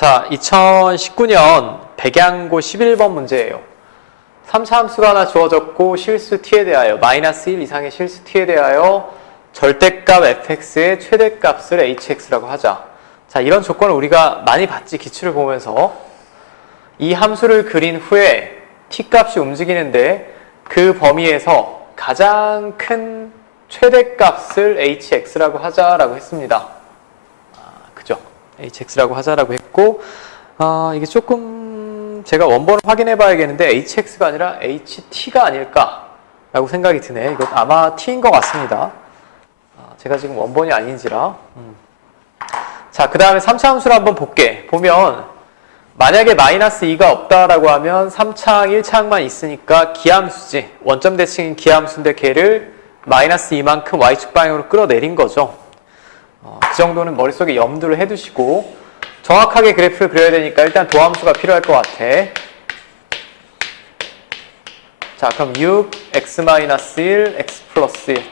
자, 2019년 백양고 11번 문제예요. 3차 함수가 하나 주어졌고 실수 t에 대하여 마이너스 1 이상의 실수 t에 대하여 절대값 fx의 최대값을 hx라고 하자. 자, 이런 조건을 우리가 많이 봤지 기출을 보면서 이 함수를 그린 후에 t 값이 움직이는데 그 범위에서 가장 큰 최대값을 hx라고 하자라고 했습니다. Hx라고 하자라고 했고 아, 이게 조금 제가 원본을 확인해 봐야겠는데 hx가 아니라 ht가 아닐까라고 생각이 드네. 이거 아마 t인 것 같습니다. 아, 제가 지금 원본이 아닌지라. 음. 자, 그 다음에 3차 함수를 한번 볼게. 보면 만약에 마이너스 2가 없다라고 하면 3차항, 1차항만 있으니까 기함수지. 원점 대칭인 기함수인데 걔를 마이너스 2만큼 y축 방향으로 끌어내린 거죠. 어, 그 정도는 머릿속에 염두를 해두시고 정확하게 그래프를 그려야 되니까 일단 도함수가 필요할 것 같아. 자, 그럼 6, x-1, x 플러스 1.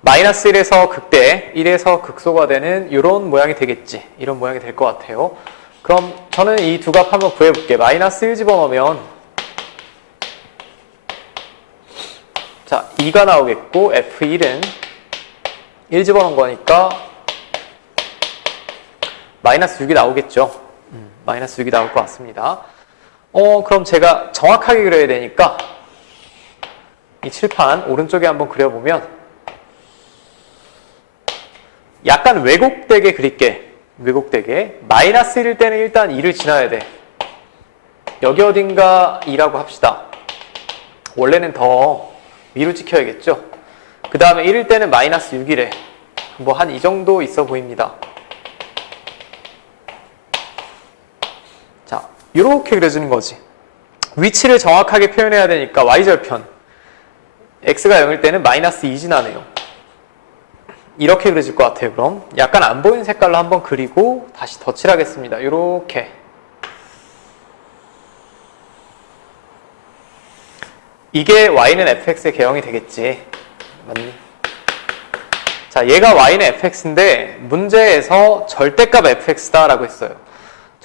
마이너스 1에서 극대, 1에서 극소가 되는 이런 모양이 되겠지. 이런 모양이 될 것 같아요. 그럼 저는 이 두 값 한번 구해볼게. 마이너스 1 집어넣으면 자, 2가 나오겠고 F1은 1 집어넣은 거니까 마이너스 6이 나오겠죠. 음, 마이너스 6이 나올 것 같습니다. 어, 그럼 제가 정확하게 그려야 되니까 이 칠판 오른쪽에 한번 그려보면 약간 왜곡되게 그릴게. 왜곡되게. 마이너스 1일 때는 일단 2를 지나야 돼. 여기 어딘가 2라고 합시다. 원래는 더 위로 찍혀야겠죠. 그 다음에 1일 때는 마이너스 6이래. 뭐 한 이 정도 있어 보입니다. 이렇게 그려주는 거지. 위치를 정확하게 표현해야 되니까 y절편. x가 0일 때는 마이너스 2 지나네요. 이렇게 그려질 것 같아요. 그럼 약간 안 보이는 색깔로 한번 그리고 다시 덧칠하겠습니다. 이렇게 이게 y는 fx의 개형이 되겠지. 맞니? 자, 얘가 y는 fx인데 문제에서 절대값 fx다라고 했어요.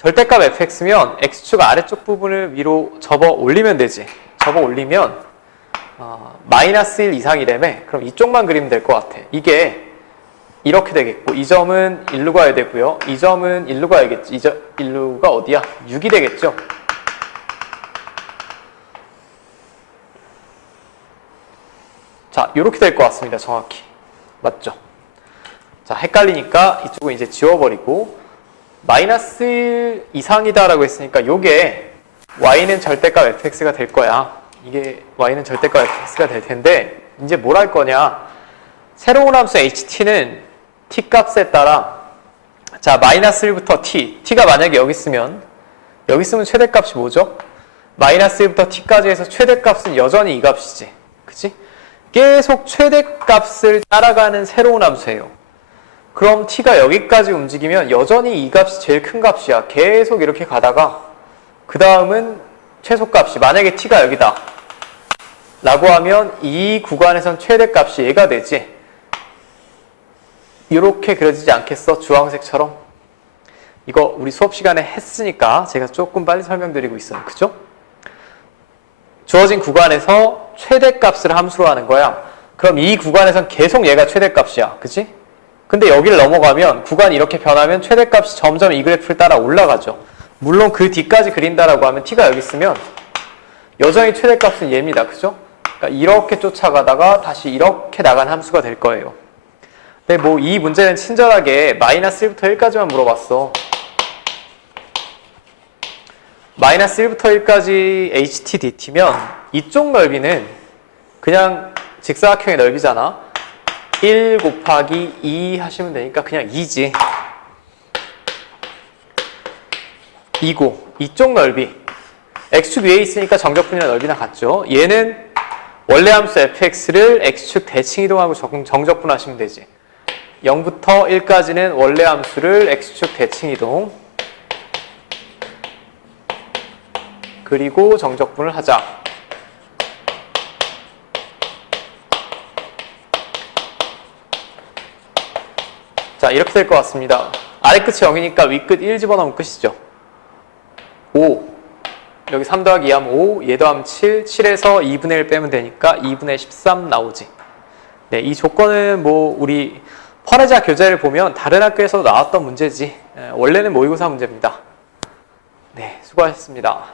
절대값 fx면 x축 아래쪽 부분을 위로 접어 올리면 되지. 접어 올리면 어, 마이너스 1 이상이라며 그럼 이쪽만 그리면 될 것 같아. 이게 이렇게 되겠고 이 점은 1로 가야 되고요. 이 점은 1로 가야겠지. 이 점, 1루가 어디야? 6이 되겠죠. 자, 이렇게 될 것 같습니다. 정확히. 맞죠? 자, 헷갈리니까 이쪽은 이제 지워버리고 마이너스 1 이상이다라고 했으니까 요게 y는 절대값 fx가 될 거야. 이게 y는 절대값 fx가 될 텐데 이제 뭘 할 거냐? 새로운 함수 ht는 t 값에 따라 자 마이너스 1부터 t t가 만약에 여기 있으면 여기 있으면 최대값이 뭐죠? 마이너스 1부터 t까지 해서 최대값은 여전히 이 값이지 그치? 계속 최대값을 따라가는 새로운 함수예요 그럼 t가 여기까지 움직이면 여전히 이 값이 제일 큰 값이야 계속 이렇게 가다가 그 다음은 최소값이 만약에 t가 여기다 라고 하면 이 구간에선 최대값이 얘가 되지 이렇게 그려지지 않겠어? 주황색처럼? 이거 우리 수업 시간에 했으니까 제가 조금 빨리 설명드리고 있어요. 그죠? 주어진 구간에서 최대값을 함수로 하는 거야. 그럼 이 구간에선 계속 얘가 최대값이야. 그치? 근데 여기를 넘어가면 구간이 이렇게 변하면 최대값이 점점 이 그래프를 따라 올라가죠. 물론 그 뒤까지 그린다라고 하면 t가 여기 있으면 여전히 최대값은 얘입니다. 그죠? 그러니까 이렇게 쫓아가다가 다시 이렇게 나간 함수가 될 거예요. 근데 뭐 이 문제는 친절하게 마이너스 1부터 1까지만 물어봤어. 마이너스 1부터 1까지 ht dt면 이쪽 넓이는 그냥 직사각형의 넓이잖아. 1 곱하기 2 하시면 되니까 그냥 2지. 2고 이쪽 넓이 x축 위에 있으니까 정적분이나 넓이나 같죠. 얘는 원래 함수 fx를 x축 대칭 이동하고 정- 정적분 하시면 되지. 0부터 1까지는 원래 함수를 x축 대칭 이동 그리고 정적분을 하자. 자, 이렇게 될 것 같습니다. 아래 끝이 0이니까 윗끝 1 집어넣으면 끝이죠. 5. 여기 3 더하기 2 하면 5, 얘 더하면 7, 7에서 2분의 1 빼면 되니까 2분의 13 나오지. 네, 이 조건은 뭐 우리 퍼레자 교재를 보면 다른 학교에서 나왔던 문제지. 에, 원래는 모의고사 문제입니다. 네, 수고하셨습니다.